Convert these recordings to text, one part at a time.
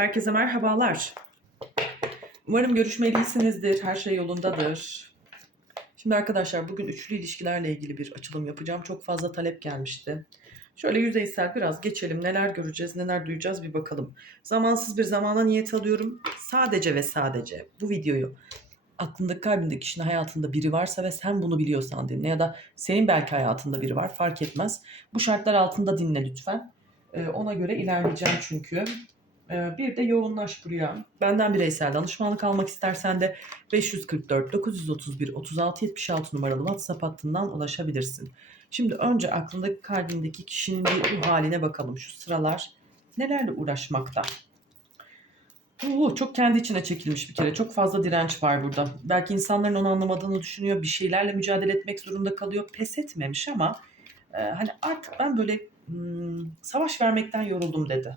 Herkese merhabalar. Umarım görüşmelisinizdir, her şey yolundadır. Şimdi arkadaşlar bugün üçlü ilişkilerle ilgili bir açılım yapacağım. Çok fazla talep gelmişti. Şöyle yüzeysel biraz geçelim. Neler göreceğiz, neler duyacağız bir bakalım. Zamansız bir zamana niyet alıyorum. Sadece ve sadece bu videoyu aklındaki kalbinde kişinin hayatında biri varsa ve sen bunu biliyorsan dinle ya da senin belki hayatında biri var fark etmez. Bu şartlar altında dinle lütfen. Ee, ona göre ilerleyeceğim çünkü. Ee, bir de yoğunlaş buraya. Benden bireysel danışmanlık almak istersen de 544 931 36 76 numaralı WhatsApp hattından ulaşabilirsin. Şimdi önce aklındaki kalbindeki kişinin bir ruh haline bakalım. Şu sıralar nelerle uğraşmakta? Oo, çok kendi içine çekilmiş bir kere. Çok fazla direnç var burada. Belki insanların onu anlamadığını düşünüyor. Bir şeylerle mücadele etmek zorunda kalıyor. Pes etmemiş ama e, hani artık ben böyle hmm, savaş vermekten yoruldum dedi.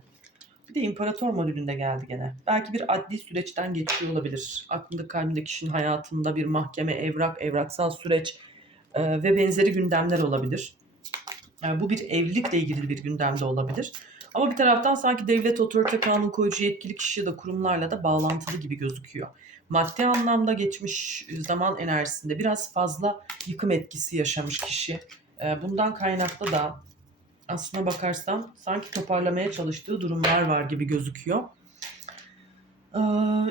Bir de imparator modülünde geldi gene. Belki bir adli süreçten geçiyor olabilir. Aklında kalbinde kişinin hayatında bir mahkeme, evrak, evraksal süreç e, ve benzeri gündemler olabilir. Yani bu bir evlilikle ilgili bir gündemde olabilir. Ama bir taraftan sanki devlet, otorite, kanun koyucu yetkili kişi ya da kurumlarla da bağlantılı gibi gözüküyor. Maddi anlamda geçmiş zaman enerjisinde biraz fazla yıkım etkisi yaşamış kişi. E, Bundan kaynaklı da aslına bakarsan sanki toparlamaya çalıştığı durumlar var gibi gözüküyor. Ee,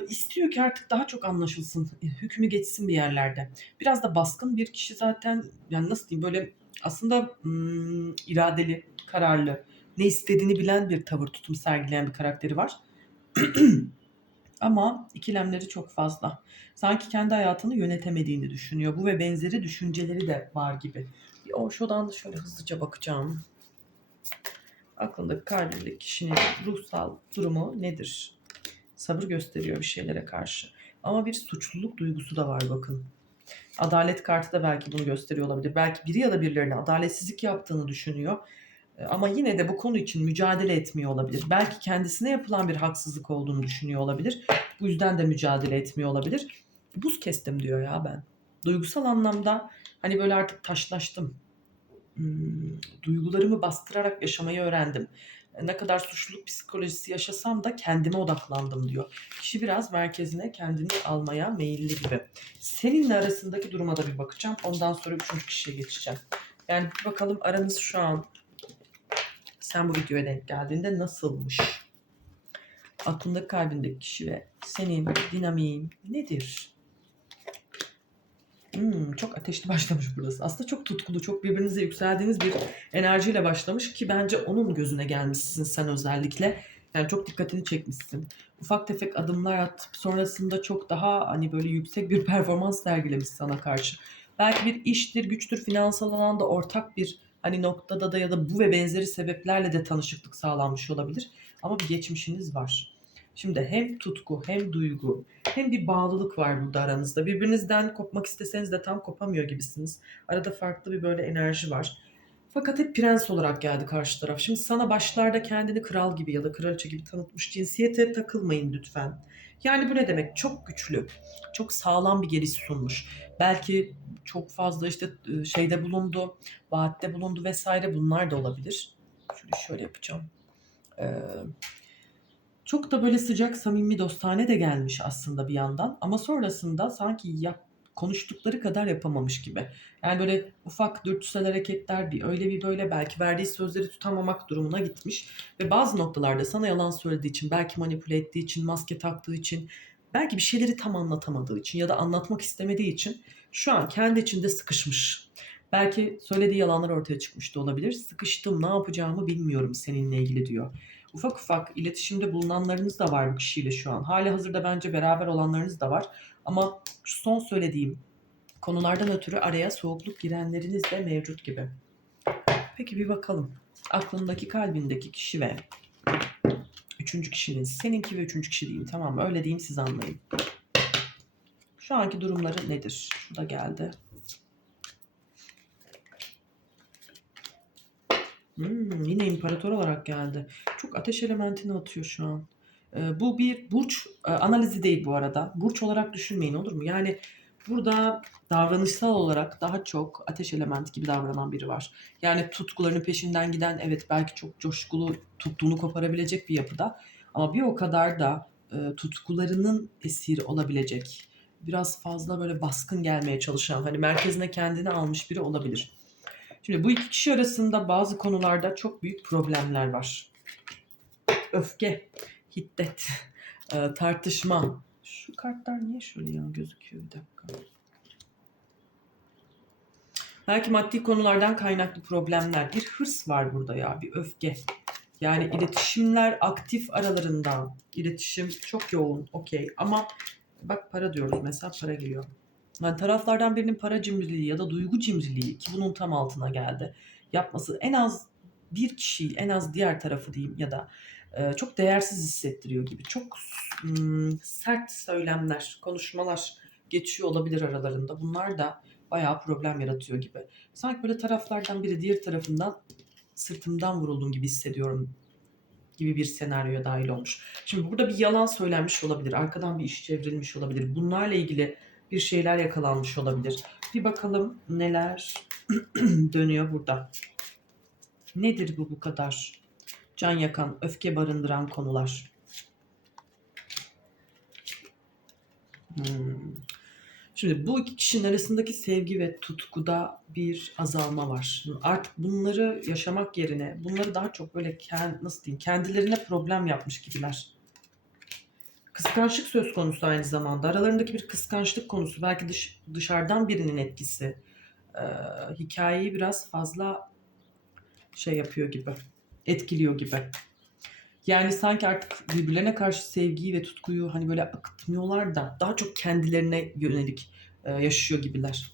istiyor ki artık daha çok anlaşılsın, hükmü geçsin bir yerlerde. Biraz da baskın bir kişi zaten yani nasıl diyeyim böyle aslında hmm, iradeli, kararlı, ne istediğini bilen bir tavır tutum sergileyen bir karakteri var. Ama ikilemleri çok fazla. Sanki kendi hayatını yönetemediğini düşünüyor. Bu ve benzeri düşünceleri de var gibi. Bir Osho'dan da şöyle hızlıca bakacağım aklındaki kalbindeki kişinin ruhsal durumu nedir? Sabır gösteriyor bir şeylere karşı. Ama bir suçluluk duygusu da var bakın. Adalet kartı da belki bunu gösteriyor olabilir. Belki biri ya da birilerine adaletsizlik yaptığını düşünüyor. E, Ama yine de bu konu için mücadele etmiyor olabilir. Belki kendisine yapılan bir haksızlık olduğunu düşünüyor olabilir. Bu yüzden de mücadele etmiyor olabilir. Buz kestim diyor ya ben. Duygusal anlamda hani böyle artık taşlaştım duygularımı bastırarak yaşamayı öğrendim. E, Ne kadar suçluluk psikolojisi yaşasam da kendime odaklandım diyor. Kişi biraz merkezine kendini almaya meyilli gibi. Seninle arasındaki duruma da bir bakacağım. Ondan sonra üçüncü kişiye geçeceğim. Yani bakalım aranız şu an sen bu videoya denk geldiğinde nasılmış? Aklındaki kalbindeki kişi ve senin dinamiğin nedir? Hmm, çok ateşli başlamış burası. Aslında çok tutkulu, çok birbirinize yükseldiğiniz bir enerjiyle başlamış ki bence onun gözüne gelmişsin sen özellikle. Yani çok dikkatini çekmişsin. Ufak tefek adımlar atıp sonrasında çok daha hani böyle yüksek bir performans sergilemiş sana karşı. Belki bir iştir, güçtür, finansal alanda ortak bir hani noktada da ya da bu ve benzeri sebeplerle de tanışıklık sağlanmış olabilir. Ama bir geçmişiniz var. Şimdi hem tutku hem duygu hem bir bağlılık var burada aranızda. Birbirinizden kopmak isteseniz de tam kopamıyor gibisiniz. Arada farklı bir böyle enerji var. Fakat hep prens olarak geldi karşı taraf. Şimdi sana başlarda kendini kral gibi ya da kraliçe gibi tanıtmış cinsiyete takılmayın lütfen. Yani bu ne demek? Çok güçlü, çok sağlam bir geliş sunmuş. Belki çok fazla işte e, şeyde bulundu, vaatte bulundu vesaire bunlar da olabilir. Şöyle şöyle yapacağım. Ee, çok da böyle sıcak, samimi, dostane de gelmiş aslında bir yandan. Ama sonrasında sanki yap, konuştukları kadar yapamamış gibi. Yani böyle ufak dürtüsel hareketler bir öyle bir böyle belki verdiği sözleri tutamamak durumuna gitmiş. Ve bazı noktalarda sana yalan söylediği için, belki manipüle ettiği için, maske taktığı için, belki bir şeyleri tam anlatamadığı için ya da anlatmak istemediği için şu an kendi içinde sıkışmış. Belki söylediği yalanlar ortaya çıkmış da olabilir. Sıkıştım, ne yapacağımı bilmiyorum seninle ilgili diyor ufak ufak iletişimde bulunanlarınız da var bu kişiyle şu an. Hali hazırda bence beraber olanlarınız da var. Ama son söylediğim konulardan ötürü araya soğukluk girenleriniz de mevcut gibi. Peki bir bakalım. Aklındaki kalbindeki kişi ve üçüncü kişinin seninki ve üçüncü kişi diyeyim tamam mı? Öyle diyeyim siz anlayın. Şu anki durumları nedir? Şu da geldi. Hmm, yine imparator olarak geldi. Çok ateş elementini atıyor şu an. Ee, bu bir burç e, analizi değil bu arada. Burç olarak düşünmeyin olur mu? Yani burada davranışsal olarak daha çok ateş elementi gibi davranan biri var. Yani tutkularının peşinden giden evet belki çok coşkulu tuttuğunu koparabilecek bir yapıda. Ama bir o kadar da e, tutkularının esiri olabilecek, biraz fazla böyle baskın gelmeye çalışan, hani merkezine kendini almış biri olabilir. Şimdi bu iki kişi arasında bazı konularda çok büyük problemler var. Öfke, hiddet, e, tartışma. Şu kartlar niye yan gözüküyor bir dakika. Belki maddi konulardan kaynaklı problemler. Bir hırs var burada ya, bir öfke. Yani iletişimler aktif aralarında. İletişim çok yoğun, okey. Ama bak para diyoruz mesela, para geliyor. Yani taraflardan birinin para cimriliği ya da duygu cimriliği ki bunun tam altına geldi. Yapması en az bir kişi, en az diğer tarafı diyeyim ya da e, çok değersiz hissettiriyor gibi. Çok mm, sert söylemler, konuşmalar geçiyor olabilir aralarında. Bunlar da bayağı problem yaratıyor gibi. Sanki böyle taraflardan biri diğer tarafından sırtımdan vuruldum gibi hissediyorum gibi bir senaryoya dahil olmuş. Şimdi burada bir yalan söylenmiş olabilir. Arkadan bir iş çevrilmiş olabilir. Bunlarla ilgili bir şeyler yakalanmış olabilir. Bir bakalım neler dönüyor burada. Nedir bu bu kadar? Can yakan, öfke barındıran konular. Hmm. Şimdi bu iki kişinin arasındaki sevgi ve tutkuda bir azalma var. Artık bunları yaşamak yerine bunları daha çok böyle kend, nasıl diyeyim kendilerine problem yapmış gibiler. Kıskançlık söz konusu aynı zamanda. Aralarındaki bir kıskançlık konusu. Belki dış, dışarıdan birinin etkisi. Ee, hikayeyi biraz fazla şey yapıyor gibi. Etkiliyor gibi. Yani sanki artık birbirlerine karşı sevgiyi ve tutkuyu hani böyle akıtmıyorlar da daha çok kendilerine yönelik e, yaşıyor gibiler.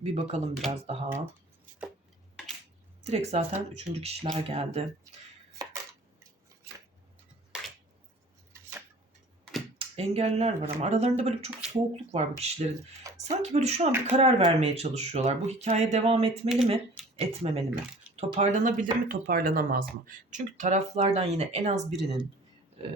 Bir bakalım biraz daha. Direkt zaten üçüncü kişiler geldi. Engeller var ama aralarında böyle çok soğukluk var bu kişilerin. Sanki böyle şu an bir karar vermeye çalışıyorlar. Bu hikaye devam etmeli mi, etmemeli mi? Toparlanabilir mi, toparlanamaz mı? Çünkü taraflardan yine en az birinin e,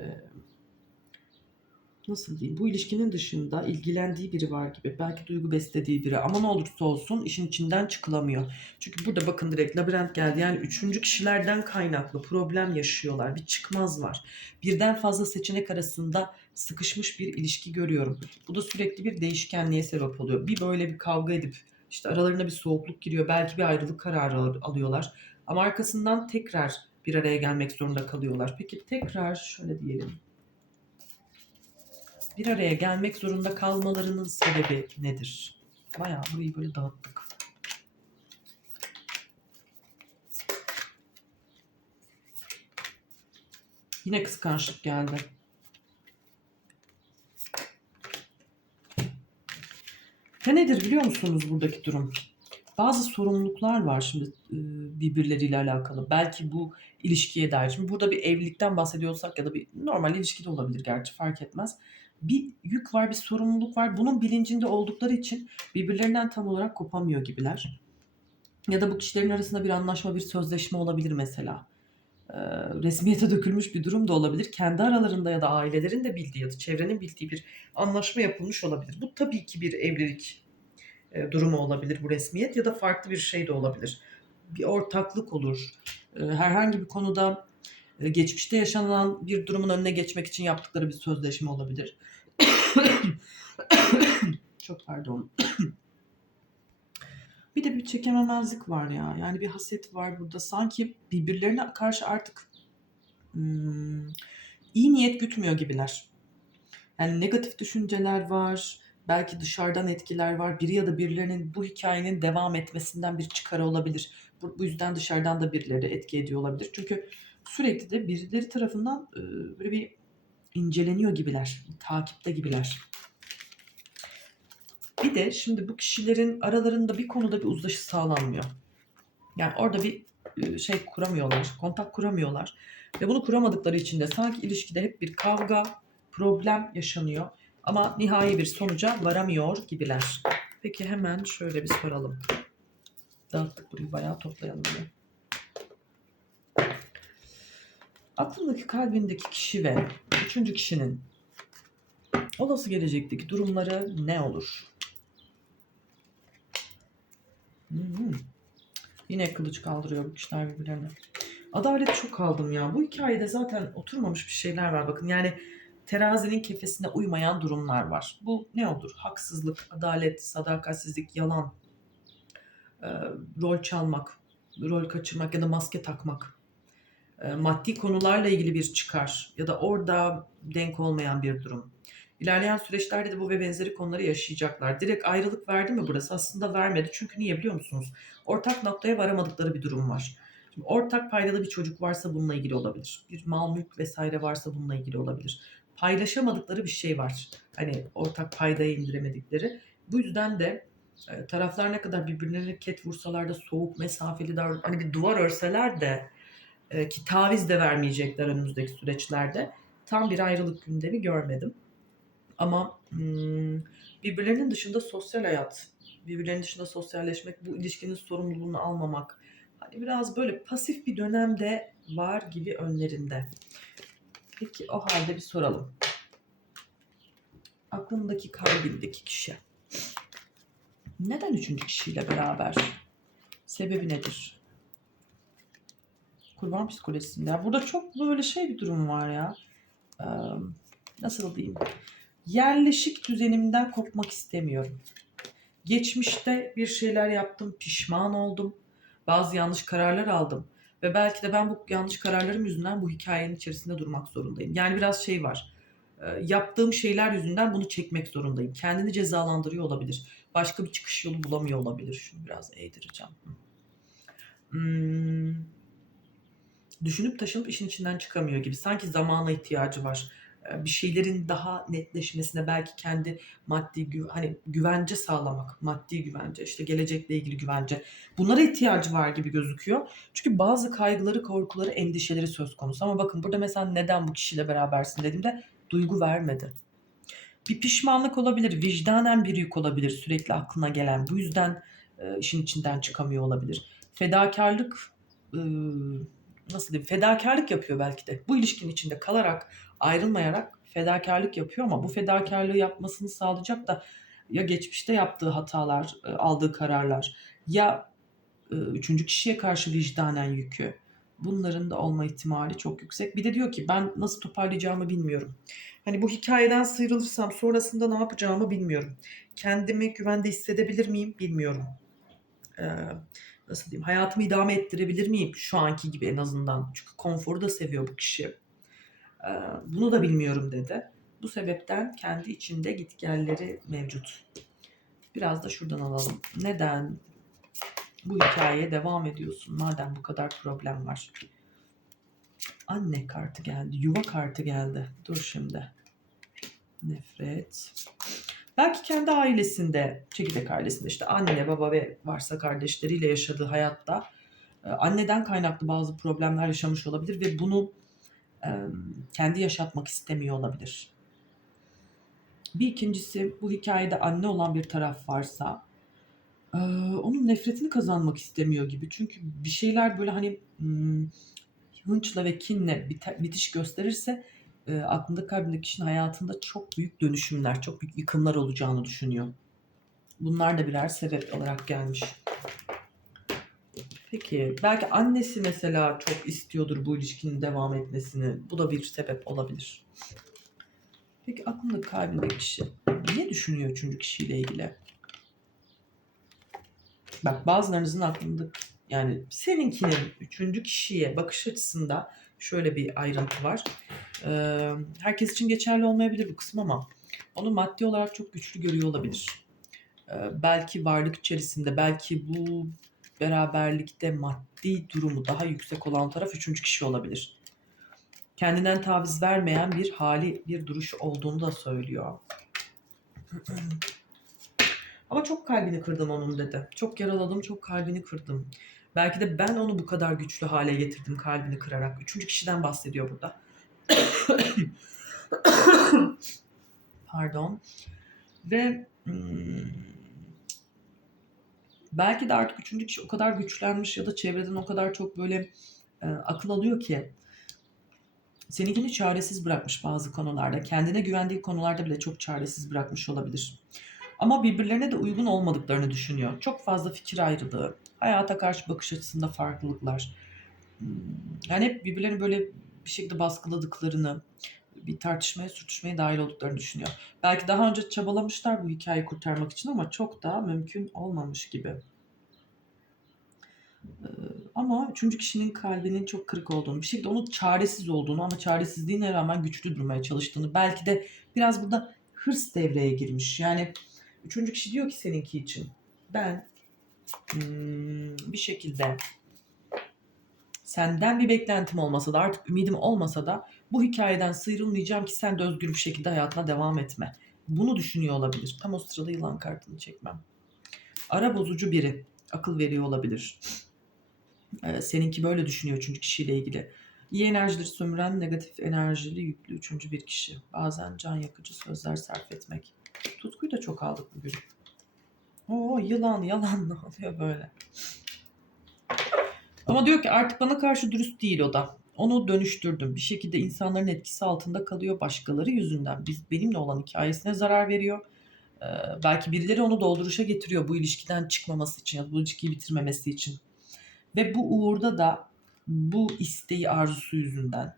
nasıl diyeyim bu ilişkinin dışında ilgilendiği biri var gibi. Belki duygu beslediği biri ama ne olursa olsun işin içinden çıkılamıyor. Çünkü burada bakın direkt labirent geldi. Yani üçüncü kişilerden kaynaklı problem yaşıyorlar. Bir çıkmaz var. Birden fazla seçenek arasında sıkışmış bir ilişki görüyorum. Bu da sürekli bir değişkenliğe sebep oluyor. Bir böyle bir kavga edip işte aralarına bir soğukluk giriyor. Belki bir ayrılık kararı al- alıyorlar. Ama arkasından tekrar bir araya gelmek zorunda kalıyorlar. Peki tekrar şöyle diyelim. Bir araya gelmek zorunda kalmalarının sebebi nedir? Bayağı burayı böyle dağıttık. Yine kıskançlık geldi. Ne nedir biliyor musunuz buradaki durum? Bazı sorumluluklar var şimdi e, birbirleriyle alakalı. Belki bu ilişkiye dair. Şimdi burada bir evlilikten bahsediyorsak ya da bir normal ilişkide olabilir gerçi fark etmez. Bir yük var, bir sorumluluk var. Bunun bilincinde oldukları için birbirlerinden tam olarak kopamıyor gibiler. Ya da bu kişilerin arasında bir anlaşma, bir sözleşme olabilir mesela. Resmiyete dökülmüş bir durum da olabilir. Kendi aralarında ya da ailelerin de bildiği ya da çevrenin bildiği bir anlaşma yapılmış olabilir. Bu tabii ki bir evlilik durumu olabilir bu resmiyet ya da farklı bir şey de olabilir. Bir ortaklık olur. Herhangi bir konuda geçmişte yaşanan bir durumun önüne geçmek için yaptıkları bir sözleşme olabilir. Çok pardon. Bir de bir çekememezlik var ya. Yani bir haset var burada. Sanki birbirlerine karşı artık hmm, iyi niyet gütmüyor gibiler. Yani negatif düşünceler var. Belki dışarıdan etkiler var. Biri ya da birilerinin bu hikayenin devam etmesinden bir çıkarı olabilir. Bu, bu yüzden dışarıdan da birileri etki ediyor olabilir. Çünkü sürekli de birileri tarafından e, böyle bir inceleniyor gibiler. Takipte gibiler. Bir de şimdi bu kişilerin aralarında bir konuda bir uzlaşı sağlanmıyor. Yani orada bir e, şey kuramıyorlar, kontak kuramıyorlar. Ve bunu kuramadıkları için de sanki ilişkide hep bir kavga, problem yaşanıyor. Ama nihai bir sonuca varamıyor gibiler. Peki hemen şöyle bir soralım. Dağıttık burayı bayağı toplayalım diye. Aklındaki kalbindeki kişi ve üçüncü kişinin olası gelecekteki durumları ne olur? Yine kılıç kaldırıyor bu kişiler birbirlerine. Adalet çok aldım ya. Bu hikayede zaten oturmamış bir şeyler var. Bakın yani terazinin kefesine uymayan durumlar var. Bu ne olur? Haksızlık, adalet, sadakatsizlik, yalan, e, rol çalmak, rol kaçırmak ya da maske takmak, e, maddi konularla ilgili bir çıkar ya da orada denk olmayan bir durum. İlerleyen süreçlerde de bu ve benzeri konuları yaşayacaklar. Direkt ayrılık verdi mi burası? Aslında vermedi. Çünkü niye biliyor musunuz? Ortak noktaya varamadıkları bir durum var. Şimdi ortak paydalı bir çocuk varsa bununla ilgili olabilir. Bir mal mülk vesaire varsa bununla ilgili olabilir. Paylaşamadıkları bir şey var. Hani ortak paydaya indiremedikleri. Bu yüzden de e, taraflar ne kadar birbirlerine ket vursalar da soğuk mesafeli davran hani bir duvar örseler de e, ki taviz de vermeyecekler önümüzdeki süreçlerde. Tam bir ayrılık gündemi görmedim. Ama hmm, birbirlerinin dışında sosyal hayat, birbirlerinin dışında sosyalleşmek, bu ilişkinin sorumluluğunu almamak. Hani biraz böyle pasif bir dönemde var gibi önlerinde. Peki o halde bir soralım. Aklındaki kalbindeki kişi. Neden üçüncü kişiyle beraber? Sebebi nedir? Kurban psikolojisinde. Burada çok böyle şey bir durum var ya. Ee, nasıl diyeyim? Yerleşik düzenimden kopmak istemiyorum. Geçmişte bir şeyler yaptım, pişman oldum. Bazı yanlış kararlar aldım. Ve belki de ben bu yanlış kararlarım yüzünden bu hikayenin içerisinde durmak zorundayım. Yani biraz şey var. Ee, yaptığım şeyler yüzünden bunu çekmek zorundayım. Kendini cezalandırıyor olabilir. Başka bir çıkış yolu bulamıyor olabilir. Şunu biraz eğdireceğim. Hmm. Düşünüp taşınıp işin içinden çıkamıyor gibi. Sanki zamana ihtiyacı var. Ee, Bir şeylerin daha netleşmesine belki kendi maddi gü- hani güvence sağlamak, maddi güvence, işte gelecekle ilgili güvence. Bunlara ihtiyacı var gibi gözüküyor. Çünkü bazı kaygıları, korkuları, endişeleri söz konusu. Ama bakın burada mesela neden bu kişiyle berabersin dediğimde duygu vermedi. Bir pişmanlık olabilir, vicdanen bir yük olabilir sürekli aklına gelen. Bu yüzden e, işin içinden çıkamıyor olabilir. Fedakarlık e, nasıl diyeyim? Fedakarlık yapıyor belki de. Bu ilişkinin içinde kalarak, ayrılmayarak fedakarlık yapıyor ama bu fedakarlığı yapmasını sağlayacak da ya geçmişte yaptığı hatalar, e, aldığı kararlar ya e, üçüncü kişiye karşı vicdanen yükü. Bunların da olma ihtimali çok yüksek. Bir de diyor ki ben nasıl toparlayacağımı bilmiyorum. Hani bu hikayeden sıyrılırsam sonrasında ne yapacağımı bilmiyorum. Kendimi güvende hissedebilir miyim bilmiyorum. Ee, nasıl diyeyim hayatımı idame ettirebilir miyim şu anki gibi en azından. Çünkü konforu da seviyor bu kişi. Ee, bunu da bilmiyorum dedi. Bu sebepten kendi içinde gitgelleri mevcut. Biraz da şuradan alalım. Neden bu hikayeye devam ediyorsun madem bu kadar problem var? Anne kartı geldi, yuva kartı geldi. Dur şimdi. Nefret. Belki kendi ailesinde, çekirdek ailesinde işte anne, baba ve varsa kardeşleriyle yaşadığı hayatta e, anneden kaynaklı bazı problemler yaşamış olabilir ve bunu kendi yaşatmak istemiyor olabilir. Bir ikincisi bu hikayede anne olan bir taraf varsa onun nefretini kazanmak istemiyor gibi. Çünkü bir şeyler böyle hani hınçla ve kinle bitiş gösterirse aklında kalbindeki kişinin hayatında çok büyük dönüşümler, çok büyük yıkımlar olacağını düşünüyor. Bunlar da birer sebep olarak gelmiş. Peki belki annesi mesela çok istiyordur bu ilişkinin devam etmesini. Bu da bir sebep olabilir. Peki aklında kalbindeki kişi ne düşünüyor üçüncü kişiyle ilgili? Bak bazılarınızın aklında yani seninkinin üçüncü kişiye bakış açısında şöyle bir ayrıntı var. Ee, herkes için geçerli olmayabilir bu kısım ama onu maddi olarak çok güçlü görüyor olabilir. Ee, belki varlık içerisinde, belki bu beraberlikte maddi durumu daha yüksek olan taraf üçüncü kişi olabilir. Kendinden taviz vermeyen bir hali, bir duruş olduğunu da söylüyor. Ama çok kalbini kırdım onun dedi. Çok yaraladım, çok kalbini kırdım. Belki de ben onu bu kadar güçlü hale getirdim kalbini kırarak. Üçüncü kişiden bahsediyor burada. Pardon. Ve hmm, belki de artık üçüncü kişi o kadar güçlenmiş ya da çevreden o kadar çok böyle e, akıl alıyor ki seninkini çaresiz bırakmış bazı konularda. Kendine güvendiği konularda bile çok çaresiz bırakmış olabilir. Ama birbirlerine de uygun olmadıklarını düşünüyor. Çok fazla fikir ayrılığı, hayata karşı bakış açısında farklılıklar. Hmm, Yani hep birbirlerini böyle bir şekilde baskıladıklarını, bir tartışmaya, sürtüşmeye dahil olduklarını düşünüyor. Belki daha önce çabalamışlar bu hikayeyi kurtarmak için ama çok da mümkün olmamış gibi. Ee, Ama üçüncü kişinin kalbinin çok kırık olduğunu, bir şekilde onun çaresiz olduğunu ama çaresizliğine rağmen güçlü durmaya çalıştığını, belki de biraz burada hırs devreye girmiş. Yani üçüncü kişi diyor ki seninki için, ben hmm, bir şekilde senden bir beklentim olmasa da artık ümidim olmasa da bu hikayeden sıyrılmayacağım ki sen de özgür bir şekilde hayatına devam etme. Bunu düşünüyor olabilir. Tam o sırada yılan kartını çekmem. Ara bozucu biri. Akıl veriyor olabilir. Ee, seninki böyle düşünüyor üçüncü kişiyle ilgili. İyi enerjileri sömüren negatif enerjili yüklü üçüncü bir kişi. Bazen can yakıcı sözler sarf etmek. Tutkuyu da çok aldık bugün. Oo yılan yalan ne oluyor böyle? Ama diyor ki artık bana karşı dürüst değil o da. Onu dönüştürdüm. Bir şekilde insanların etkisi altında kalıyor başkaları yüzünden. Biz benimle olan hikayesine zarar veriyor. Ee, belki birileri onu dolduruşa getiriyor bu ilişkiden çıkmaması için ya bu ilişkiyi bitirmemesi için. Ve bu uğurda da bu isteği arzusu yüzünden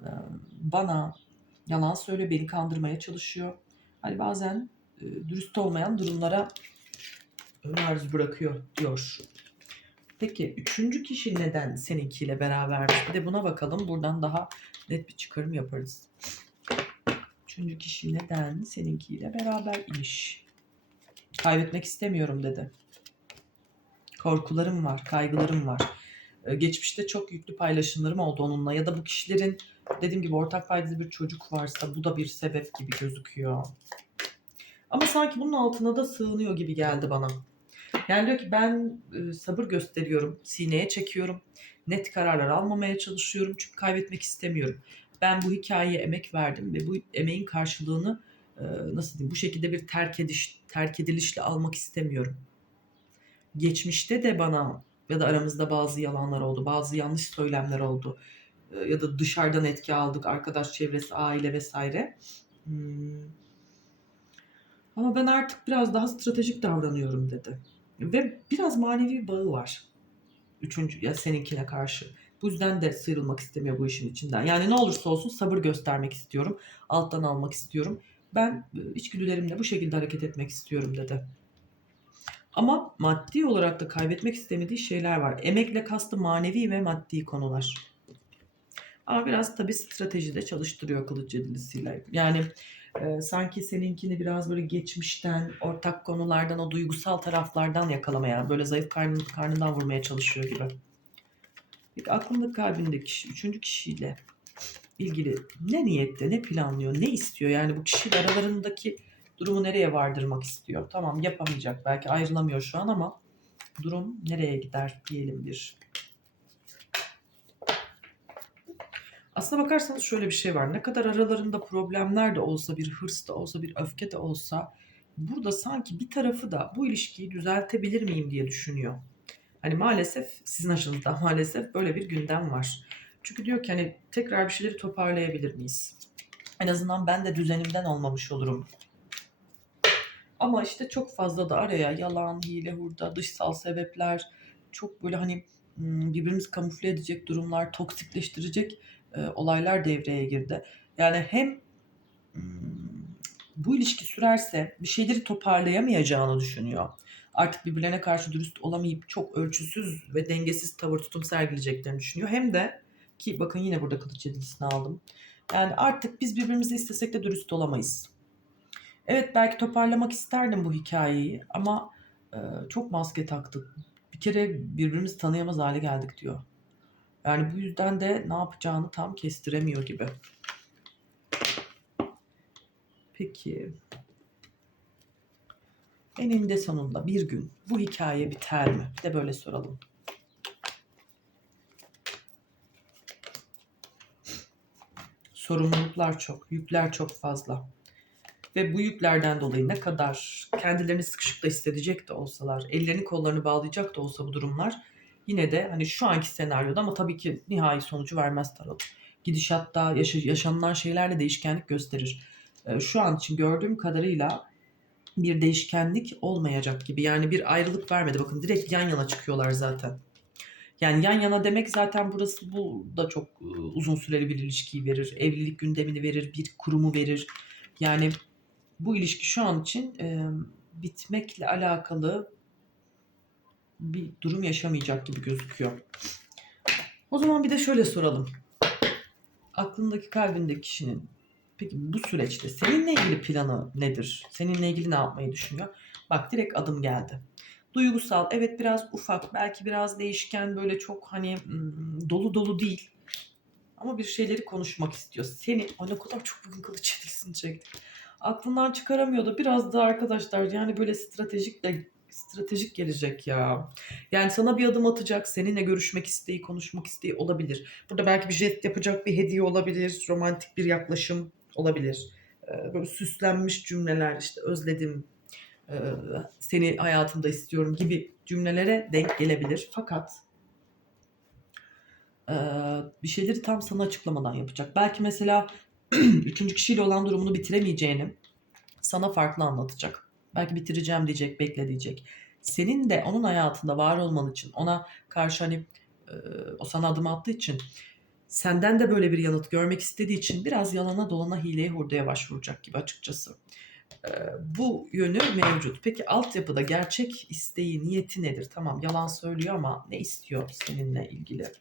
e, bana yalan söyle beni kandırmaya çalışıyor. Hani bazen e, dürüst olmayan durumlara ön arzu bırakıyor diyor. Peki üçüncü kişi neden seninkiyle berabermiş? Bir de buna bakalım. Buradan daha net bir çıkarım yaparız. Üçüncü kişi neden seninkiyle beraber imiş? Kaybetmek istemiyorum dedi. Korkularım var, kaygılarım var. Ee, Geçmişte çok yüklü paylaşımlarım oldu onunla ya da bu kişilerin dediğim gibi ortak paydada bir çocuk varsa bu da bir sebep gibi gözüküyor. Ama sanki bunun altına da sığınıyor gibi geldi bana. Yani diyor ki ben e, sabır gösteriyorum, sineye çekiyorum. Net kararlar almamaya çalışıyorum çünkü kaybetmek istemiyorum. Ben bu hikayeye emek verdim ve bu emeğin karşılığını e, nasıl diyeyim bu şekilde bir terk ediş terk edilişle almak istemiyorum. Geçmişte de bana ya da aramızda bazı yalanlar oldu, bazı yanlış söylemler oldu. E, ya da dışarıdan etki aldık, arkadaş çevresi, aile vesaire. Hmm. Ama ben artık biraz daha stratejik davranıyorum dedi. Ve biraz manevi bir bağı var. Üçüncü ya seninkine karşı. Bu yüzden de sıyrılmak istemiyor bu işin içinden. Yani ne olursa olsun sabır göstermek istiyorum. Alttan almak istiyorum. Ben e, içgüdülerimle bu şekilde hareket etmek istiyorum dedi. Ama maddi olarak da kaybetmek istemediği şeyler var. Emekle kastı manevi ve maddi konular. Ama biraz tabii stratejide çalıştırıyor kılıç yedilisiyle. Yani e, sanki seninkini biraz böyle geçmişten, ortak konulardan, o duygusal taraflardan yakalamaya, böyle zayıf karnın, karnından vurmaya çalışıyor gibi. Peki aklında kalbindeki kişi, üçüncü kişiyle ilgili ne niyette, ne planlıyor, ne istiyor? Yani bu kişiyle aralarındaki durumu nereye vardırmak istiyor? Tamam yapamayacak, belki ayrılamıyor şu an ama durum nereye gider diyelim bir. Aslına bakarsanız şöyle bir şey var. Ne kadar aralarında problemler de olsa, bir hırs da olsa, bir öfke de olsa burada sanki bir tarafı da bu ilişkiyi düzeltebilir miyim diye düşünüyor. Hani maalesef sizin açınızda maalesef böyle bir gündem var. Çünkü diyor ki hani tekrar bir şeyleri toparlayabilir miyiz? En azından ben de düzenimden olmamış olurum. Ama işte çok fazla da araya yalan, hile, hurda, dışsal sebepler, çok böyle hani birbirimizi kamufle edecek durumlar, toksikleştirecek e, olaylar devreye girdi. Yani hem hmm, bu ilişki sürerse bir şeyleri toparlayamayacağını düşünüyor. Artık birbirlerine karşı dürüst olamayıp çok ölçüsüz ve dengesiz tavır tutum sergileyeceklerini düşünüyor. Hem de ki bakın yine burada kılıç yedilisini aldım. Yani artık biz birbirimizi istesek de dürüst olamayız. Evet belki toparlamak isterdim bu hikayeyi ama e, çok maske taktık. Bir kere birbirimizi tanıyamaz hale geldik diyor. Yani bu yüzden de ne yapacağını tam kestiremiyor gibi. Peki. Eninde sonunda bir gün bu hikaye biter mi? Bir de böyle soralım. Sorumluluklar çok, yükler çok fazla. Ve bu yüklerden dolayı ne kadar kendilerini sıkışıkta hissedecek de olsalar, ellerini kollarını bağlayacak da olsa bu durumlar yine de hani şu anki senaryoda ama tabii ki nihai sonucu vermez tarot. Gidişatta yaşa- yaşanılan şeylerle değişkenlik gösterir. Ee, Şu an için gördüğüm kadarıyla bir değişkenlik olmayacak gibi. Yani bir ayrılık vermedi. Bakın direkt yan yana çıkıyorlar zaten. Yani yan yana demek zaten burası bu da çok e, uzun süreli bir ilişkiyi verir. Evlilik gündemini verir, bir kurumu verir. Yani bu ilişki şu an için e, bitmekle alakalı bir durum yaşamayacak gibi gözüküyor. O zaman bir de şöyle soralım. Aklındaki kalbindeki kişinin peki bu süreçte seninle ilgili planı nedir? Seninle ilgili ne yapmayı düşünüyor? Bak direkt adım geldi. Duygusal, evet biraz ufak, belki biraz değişken, böyle çok hani hmm, dolu dolu değil. Ama bir şeyleri konuşmak istiyor. Seni, o ne kadar çok bugün kılıç çetilsin çekti. Aklından çıkaramıyor da biraz da arkadaşlar yani böyle stratejik de stratejik gelecek ya. Yani sana bir adım atacak, seninle görüşmek isteği, konuşmak isteği olabilir. Burada belki bir jest yapacak, bir hediye olabilir, romantik bir yaklaşım olabilir. Ee, Böyle süslenmiş cümleler işte özledim, e, seni hayatımda istiyorum gibi cümlelere denk gelebilir. Fakat e, bir şeyleri tam sana açıklamadan yapacak. Belki mesela üçüncü kişiyle olan durumunu bitiremeyeceğini sana farklı anlatacak. Belki bitireceğim diyecek, bekle diyecek. Senin de onun hayatında var olman için, ona karşı hani e, o sana adım attığı için senden de böyle bir yanıt görmek istediği için biraz yalana dolana hileye hurdaya başvuracak gibi açıkçası. E, bu yönü mevcut. Peki altyapıda gerçek isteği, niyeti nedir? Tamam yalan söylüyor ama ne istiyor seninle ilgili?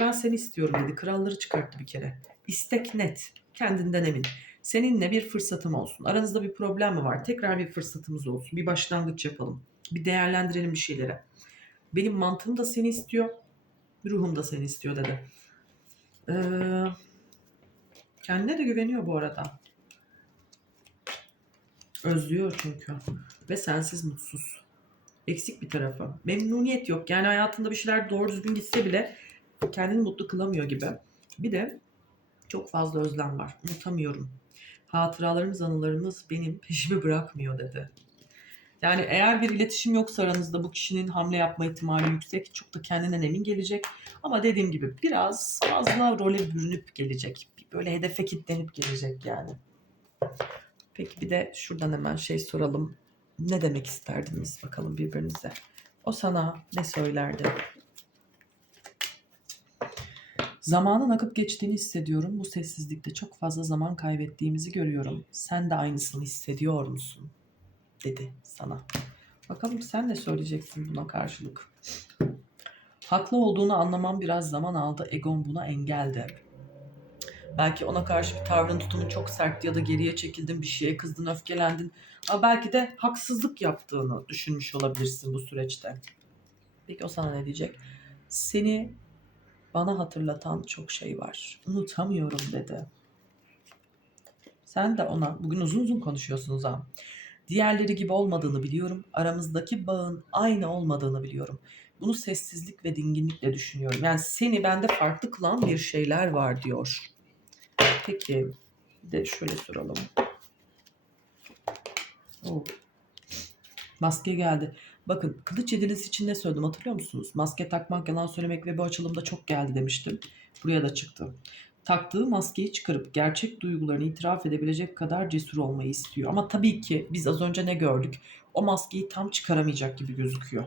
Ben seni istiyorum dedi. Kralları çıkarttı bir kere. İstek net. Kendinden emin. Seninle bir fırsatım olsun. Aranızda bir problem mi var? Tekrar bir fırsatımız olsun. Bir başlangıç yapalım. Bir değerlendirelim bir şeylere. Benim mantığım da seni istiyor. Ruhum da seni istiyor dedi. Ee, kendine de güveniyor bu arada. Özlüyor çünkü. Ve sensiz mutsuz. Eksik bir tarafı. Memnuniyet yok. Yani hayatında bir şeyler doğru düzgün gitse bile kendini mutlu kılamıyor gibi. Bir de çok fazla özlem var. Unutamıyorum. Hatıralarımız, anılarımız benim peşimi bırakmıyor dedi. Yani eğer bir iletişim yoksa aranızda bu kişinin hamle yapma ihtimali yüksek. Çok da kendinden emin gelecek. Ama dediğim gibi biraz fazla role bürünüp gelecek. Böyle hedefe kilitlenip gelecek yani. Peki bir de şuradan hemen şey soralım. Ne demek isterdiniz bakalım birbirinize? O sana ne söylerdi? Zamanın akıp geçtiğini hissediyorum. Bu sessizlikte çok fazla zaman kaybettiğimizi görüyorum. Sen de aynısını hissediyor musun? Dedi sana. Bakalım sen ne söyleyeceksin buna karşılık? Haklı olduğunu anlamam biraz zaman aldı. Egon buna engeldi. Belki ona karşı bir tavrın tutumun çok sertti ya da geriye çekildin, bir şeye kızdın, öfkelendin. Ama belki de haksızlık yaptığını düşünmüş olabilirsin bu süreçte. Peki o sana ne diyecek? Seni bana hatırlatan çok şey var. Unutamıyorum dedi. Sen de ona bugün uzun uzun konuşuyorsunuz ha. Diğerleri gibi olmadığını biliyorum. Aramızdaki bağın aynı olmadığını biliyorum. Bunu sessizlik ve dinginlikle düşünüyorum. Yani seni bende farklı kılan bir şeyler var diyor. Peki de şöyle soralım. Oo. Maske geldi. Bakın kılıç yediniz için ne söyledim hatırlıyor musunuz? Maske takmak, yalan söylemek ve bu açılımda çok geldi demiştim. Buraya da çıktı. Taktığı maskeyi çıkarıp gerçek duygularını itiraf edebilecek kadar cesur olmayı istiyor. Ama tabii ki biz az önce ne gördük? O maskeyi tam çıkaramayacak gibi gözüküyor.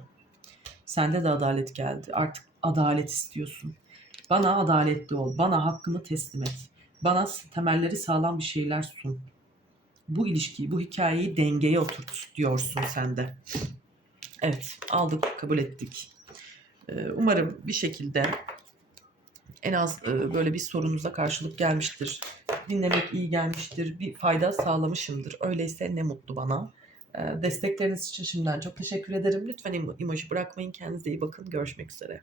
Sende de adalet geldi. Artık adalet istiyorsun. Bana adaletli ol. Bana hakkımı teslim et. Bana temelleri sağlam bir şeyler sun. Bu ilişkiyi, bu hikayeyi dengeye oturt diyorsun sen de. Evet, aldık, kabul ettik. Ee, Umarım bir şekilde en az e, böyle bir sorunuza karşılık gelmiştir. Dinlemek iyi gelmiştir, bir fayda sağlamışımdır. Öyleyse ne mutlu bana. Ee, Destekleriniz için şimdiden çok teşekkür ederim. Lütfen emo- emoji bırakmayın. Kendinize iyi bakın. Görüşmek üzere.